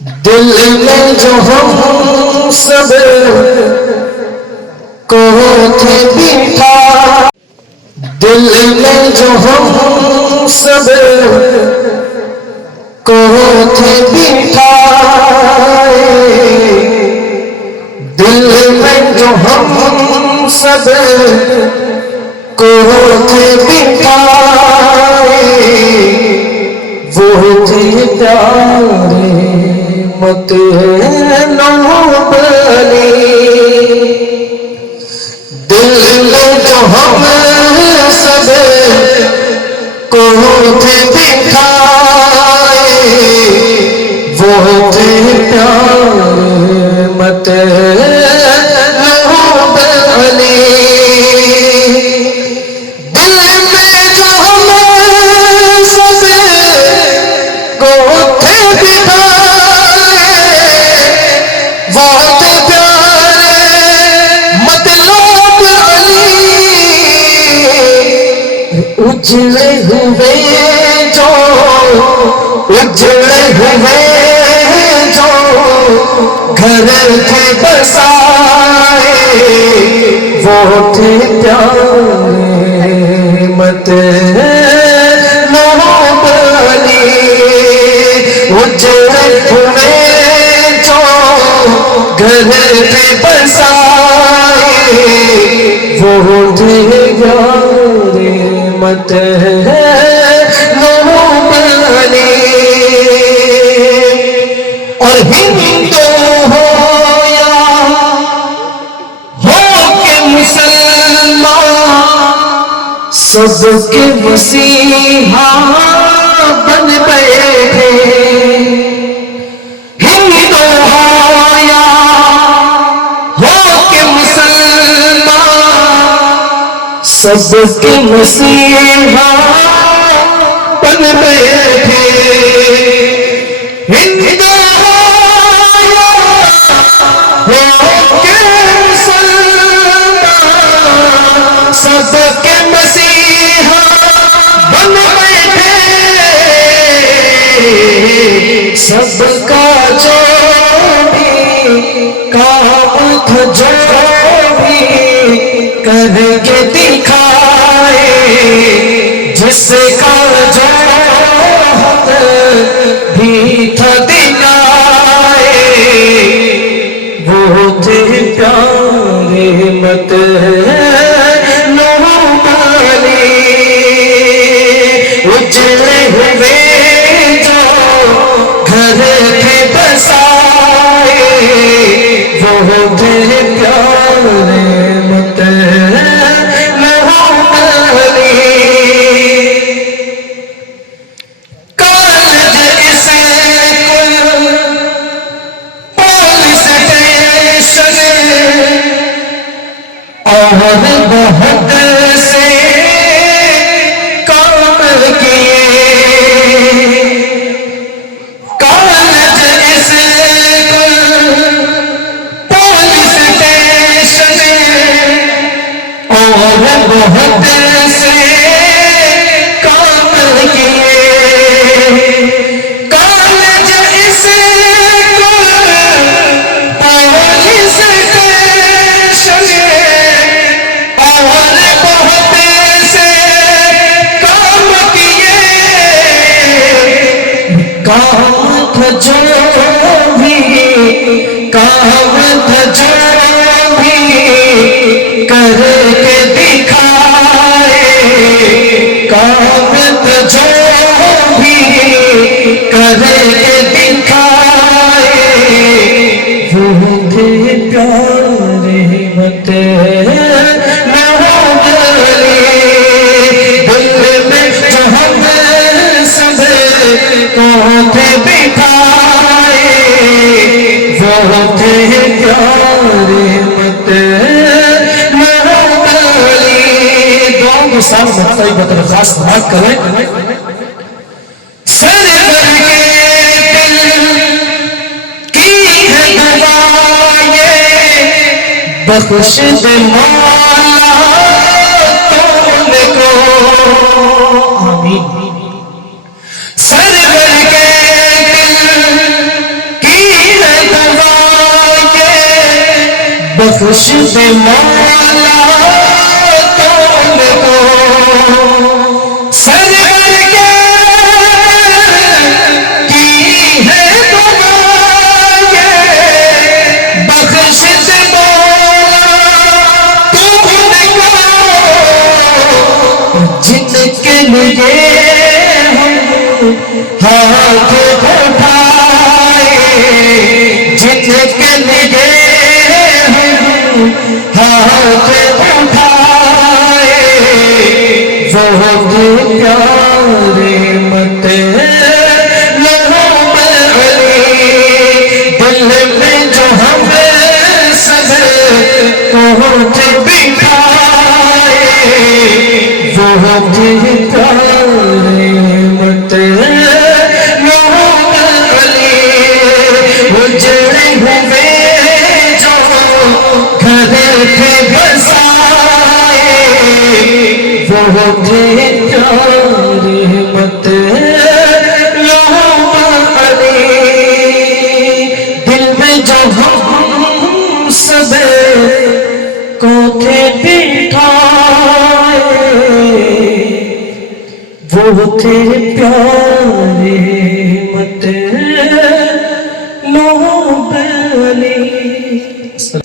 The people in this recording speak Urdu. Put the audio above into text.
دل میں جو ہم سب کو تھے بٹھا، دل میں جو ہم سب کو تھے بٹھائے، دل میں جو ہم سب کو تھے بٹھائے، وہ تھے پیارے مت نوبلی، دل میں جو ہم سب کو تھے بٹھائے، وہ تھے پیارے مت نوبلی، دل میں جو ہم سب کو تھے بٹھائے، وہ تھے پیارے مطلب علی، اجڑے ہوئے جو اجڑے ہوئے جو گھر تھے بسائے، وہ تھے پیارے مت نوبلی، اجڑے ہوئے جو گھر تھے بسائے، وہ تھے پیارے مت نوبلی، اور ہندو ہو یا ہو کے مسلمان، سب کے مسیحا بن بیٹھے، ہندو ہو یا ہو کے مسلمان، سب کے مسیحا بن بیٹھے، ہندو ہو یا ہو کے مسلمان، سب کے مسیحا بن بیٹھے، سب کا جو بھی کام تھا جو بھی کر کے دکھائے، جس کا جو حق بھی تھا دلائے، وہ تھے پیارے مت نوبلی، اجڑے ہوئے جو گھر تھے بسائے، وہ تھے پیارے مت نوبلی، کالج اسکول پولیس اسٹیشن اور بہت سے کام کیے، کالج اسکول پولیس اسٹیشن اور بہت سے کام کیے، کالج اسکول پولیس اسٹیشن اور بہت سے کام کیے، کام تھا جو بھی کام تھا جو بھی کر کے دکھائے، کام تھا جو بھی کر کے دکھائے، وہ تھے پیارے مت نوبلی، دل میں جو ہم سب کو تھے بٹھائے، وہ تھے پیارے مت نوبلی، دعا کے ساتھ مطلعی بدرخواست بات کریں، سرور کے دل کی ہے دعائیں، بخش دے مولا تم کو، آمین، سرور کے دل کی بخش دے مولا تم کو سرور کے کی ہے دعا یہ بخش دے مولا تم کو جن کے لیے ہاتھ اٹھائے جن کے لیے ہاتھ اٹھائے وہ پیارے مت لہو علی دل میں جو ہم سب کوٹ بٹھائے وہ پیارے مت اجڑے ہوئے جو گھر تھے بسائے وہ تھے پیارے مت علی دل میں جو ہم سب کو تھے بٹھائے وہ تھے پیارے مت علی